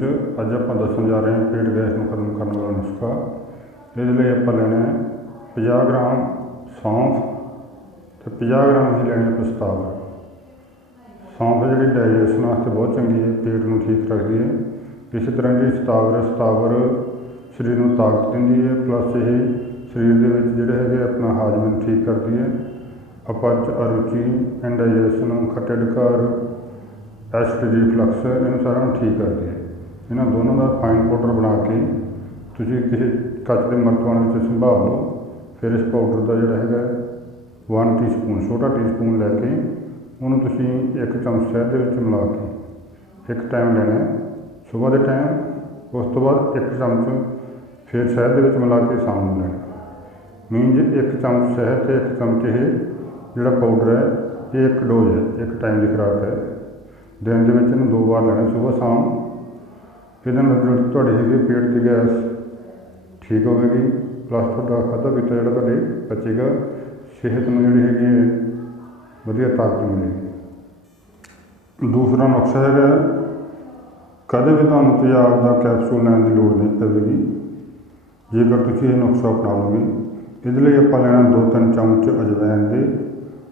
ਵਿੱਚ ਅੱਜ ਆਪਾਂ ਦੱਸਣ ਜਾ ਰਹੇ ਹਾਂ ਪੇਟ ਗੈਸ ਨੂੰ ਖਤਮ ਕਰਨ ਵਾਲਾ ਨੁਸਖਾ। ਇਹਦੇ ਲਈ ਆਪਾਂ ਲੈਣਾ ਹੈ 50 ਗ੍ਰਾਮ ਸੌਂਫ ਤੇ 50 ਗ੍ਰਾਮ ਹੀ ਲੈਣੇ ਹੈ ਸੌਂਫ ਜਿਹੜੀ ਡਾਈਜੈਸ਼ਨ ਵਾਸਤੇ ਬਹੁਤ ਚੰਗੀ ਹੈ, ਪੇਟ ਨੂੰ ਠੀਕ ਰੱਖਦੀ ਹੈ। ਇਸੇ ਤਰ੍ਹਾਂ ਦੀ ਸਤਾਵਰ ਸਤਾਵਰ ਸਰੀਰ ਨੂੰ ਤਾਕਤ ਦਿੰਦੀ ਹੈ ਪਲੱਸ ਇਹ ਸਰੀਰ ਦੇ ਵਿੱਚ ਜਿਹੜੇ ਹੈਗੇ ਆਪਣਾ ਹਾਜ਼ਮੇ ਨੂੰ ਠੀਕ ਕਰਦੀ ਹੈ। ਅਪਚ ਅਰੁਚੀ ਇੰਡਾਈਜੈਸ਼ਨ ਖੱਟੇ ਡਕਾਰ ਐਸਿਡ ਰਿਫਲਕਸ ਇਹਨਾਂ ਸਾਰਿਆਂ ਨੂੰ ਠੀਕ ਕਰਦੀ ਹੈ। ਇਹਨਾਂ ਦੋਨਾਂ ਦਾ ਫਾਈਨ ਪਾਊਡਰ ਬਣਾ ਕੇ ਤੁਸੀਂ ਕਿਸੇ ਕੱਚ ਦੇ ਮਰਤਬਾਨ ਵਿੱਚ ਸੰਭਾਲ ਲਓ। ਫਿਰ ਇਸ ਪਾਊਡਰ ਦਾ ਜਿਹੜਾ ਹੈਗਾ 1 ਟੀਸਪੂਨ ਛੋਟਾ ਟੀਸਪੂਨ ਲੈ ਕੇ ਉਹਨੂੰ ਤੁਸੀਂ ਇੱਕ ਚਮਚ ਸ਼ਹਿਦ ਦੇ ਵਿੱਚ ਮਿਲਾ ਕੇ ਇੱਕ ਟਾਈਮ ਲੈਣਾ ਹੈ। ਸਵੇਰ ਦੇ ਟਾਈਮ ਉਸ ਤੋਂ ਬਾਅਦ ਇੱਕ ਚਮਚ ਫਿਰ ਸ਼ਹਿਦ ਦੇ ਵਿੱਚ ਮਿਲਾ ਕੇ ਸ਼ਾਮ ਨੂੰ ਲੈਣਾ। ਮੀਨਜ਼ ਇੱਕ ਚਮਚ ਸ਼ਹਿਦ ਤੇ ਇੱਕ ਚਮਚ ਇਹ ਜਿਹੜਾ ਪਾਊਡਰ ਹੈ, ਇਹ ਇੱਕ ਡੋਜ਼ ਹੈ, ਇੱਕ ਟਾਈਮ ਦੀ ਖੁਰਾਕ ਹੈ। ਦਿਨ ਦੇ ਵਿੱਚ ਇਹਨੂੰ ਦੋ ਵਾਰ ਲੈਣਾ ਸਵੇਰ ਸ਼ਾਮ। ਇਹਦੇ ਨਾਲ ਜਿਹੜੀ ਤੁਹਾਡੀ ਹੈਗੀ ਪੇਟ ਦੀ ਗੈਸ ਠੀਕ ਹੋਵੇਗੀ ਪਲੱਸ ਤੁਹਾਡਾ ਖਾਧਾ ਪੀਤਾ ਜਿਹੜਾ ਤੁਹਾਡੇ ਬਚੇਗਾ ਸਿਹਤ ਨੂੰ ਜਿਹੜੀ ਹੈਗੀ ਹੈ, ਵਧੀਆ ਤਾਕਤ ਮਿਲੇਗੀ। ਦੂਸਰਾ ਨੁਕਸਾ ਹੈਗਾ, ਕਦੇ ਵੀ ਤੁਹਾਨੂੰ ਤੇਜ਼ਾਬ ਦਾ ਕੈਪਸੂਲ ਲੈਣ ਦੀ ਲੋੜ ਨਹੀਂ ਪਵੇਗੀ ਜੇਕਰ ਤੁਸੀਂ ਇਹ ਨੁਕਸਾ ਅਪਣਾ ਲਓਗੇ ਇਹਦੇ ਲਈ ਆਪਾਂ ਲੈਣਾ ਦੋ ਤਿੰਨ ਚਮਚ ਅਜਵਾਇਣ ਦੇ,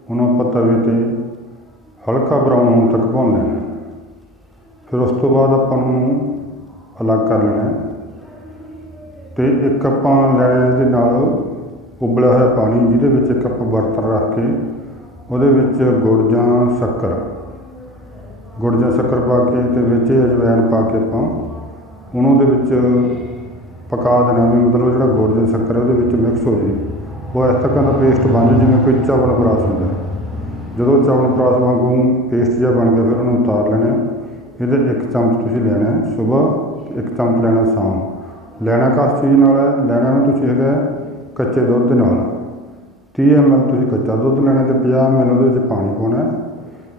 ਉਹਨਾਂ ਆਪਾਂ ਤਵੇ ਤੇ ਹਲਕਾ ਬਰਾਊਨ ਹੋਣ ਤੱਕ ਭੁੰਨ ਲੈਣਾ। ਫਿਰ ਉਸ ਤੋਂ ਬਾਅਦ ਆਪਾਂ ਨੂੰ ਅਲੱਗ ਕਰ ਲੈਣਾ ਹੈ। ਤੇ ਇੱਕ ਆਪਾਂ ਲੈਣਾ ਇਹਦੇ ਨਾਲ ਉਬਲਿਆ ਹੋਇਆ ਪਾਣੀ, ਜਿਹਦੇ ਵਿੱਚ ਇੱਕ ਆਪਾਂ ਬਰਤਨ ਰੱਖ ਕੇ ਉਹਦੇ ਵਿੱਚ ਗੁੜ ਜਾਂ ਸ਼ੱਕਰ ਗੁੜ ਜਾਂ ਸ਼ੱਕਰ ਪਾ ਕੇ ਤੇ ਵਿੱਚ ਇਹ ਅਜਵਾਇਣ ਪਾ ਕੇ ਆਪਾਂ ਉਹਨੂੰ ਉਹਦੇ ਵਿੱਚ ਪਕਾ ਦੇਣਾ ਵੀ ਮਤਲਬ ਜਿਹੜਾ ਗੁੜ ਜਾਂ ਸ਼ੱਕਰ ਹੈ ਉਹਦੇ ਵਿੱਚ ਮਿਕਸ ਹੋ ਜੇ ਉਹ ਇਸ ਤਰ੍ਹਾਂ ਦਾ ਪੇਸਟ ਬਣ ਜਾਏ ਜਿਵੇਂ ਕੋਈ ਚਾਵਲ ਪਰਾਸ ਹੁੰਦਾ ਹੈ। ਜਦੋਂ ਚਾਵਲ ਪਰਾਸ ਵਾਂਗੂ ਪੇਸਟ ਜਿਹਾ ਬਣ ਗਿਆ, ਫਿਰ ਉਹਨੂੰ ਉਤਾਰ ਲੈਣਾ ਹੈ। ਇਹਦੇ ਇੱਕ ਚਮਚ ਤੁਸੀਂ ਲੈਣਾ ਹੈ ਸਵੇਰ ਇੱਕ ਚਮਚ ਲੈਣਾ ਸ਼ਾਮ। ਲੈਣਾ ਕਿਸ ਚੀਜ਼ ਨਾਲ ਹੈ? ਲੈਣਾ ਨੂੰ ਤੁਸੀਂ ਹੈਗਾ ਕੱਚੇ ਦੁੱਧ ਦੇ ਨਾਲ 30 ml ਤੁਸੀਂ ਕੱਚਾ ਦੁੱਧ ਲੈਣਾ ਤੇ 50 ml ਉਹਦੇ ਵਿੱਚ ਪਾਣੀ ਪਾਉਣਾ ਹੈ।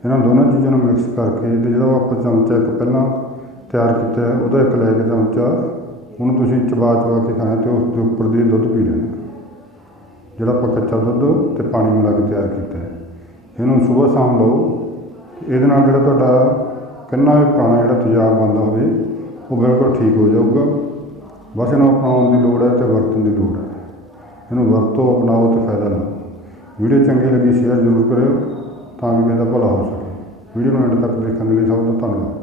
ਇਹਨਾਂ ਦੋਨਾਂ ਚੀਜ਼ਾਂ ਨੂੰ ਮਿਕਸ ਕਰਕੇ ਤੇ ਜਿਹੜਾ ਉਹ ਆਪਾਂ ਚਮਚਾ ਇੱਕ ਪਹਿਲਾਂ ਤਿਆਰ ਕੀਤਾ ਹੈ, ਉਹਦਾ ਇੱਕ ਲੈ ਕੇ ਚਮਚਾ, ਉਹਨੂੰ ਤੁਸੀਂ ਚਬਾ ਚਬਾ ਕੇ ਖਾਣਾ ਤੇ ਉਸ ਦੇ ਉੱਪਰ ਦੀ ਦੁੱਧ ਪੀ ਲੈਣਾ। ਜਿਹੜਾ ਆਪਾਂ ਕੱਚਾ ਦੁੱਧ ਤੇ ਪਾਣੀ ਮਿਲਾ ਕੇ ਤਿਆਰ ਕੀਤਾ ਹੈ। ਇਹਨੂੰ ਸਵੇਰ ਸ਼ਾਮ ਲਓ। ਇਹਦੇ ਨਾਲ ਜਿਹੜਾ ਤੁਹਾਡਾ ਕਿੰਨਾ ਵੀ ਪੁਰਾਣਾ ਜਿਹੜਾ ਤੇਜ਼ਾਬ ਬੰਦਾ ਹੋਵੇ ਉਹ ਬਿਲਕੁਲ ਠੀਕ ਹੋ ਜਾਊਗਾ। ਬਸ ਇਹਨੂੰ ਅਪਣਾਉਣ ਦੀ ਲੋੜ ਹੈ ਤੇ ਵਰਤਣ ਦੀ ਲੋੜ ਹੈ। ਇਹਨੂੰ ਵਰਤੋ, ਅਪਣਾਓ ਤੇ ਫਾਇਦਾ ਲਓ ਵੀਡੀਓ ਚੰਗੀ ਲੱਗੀ, ਸ਼ੇਅਰ ਜ਼ਰੂਰ ਕਰਿਓ ਤਾਂ ਕਿ ਇਹਦਾ ਭਲਾ ਹੋ ਸਕੇ। ਵੀਡੀਓ ਨੂੰ ਐਂਡ ਤੱਕ ਦੇਖਣ ਲਈ ਸਭ ਦਾ ਧੰਨਵਾਦ।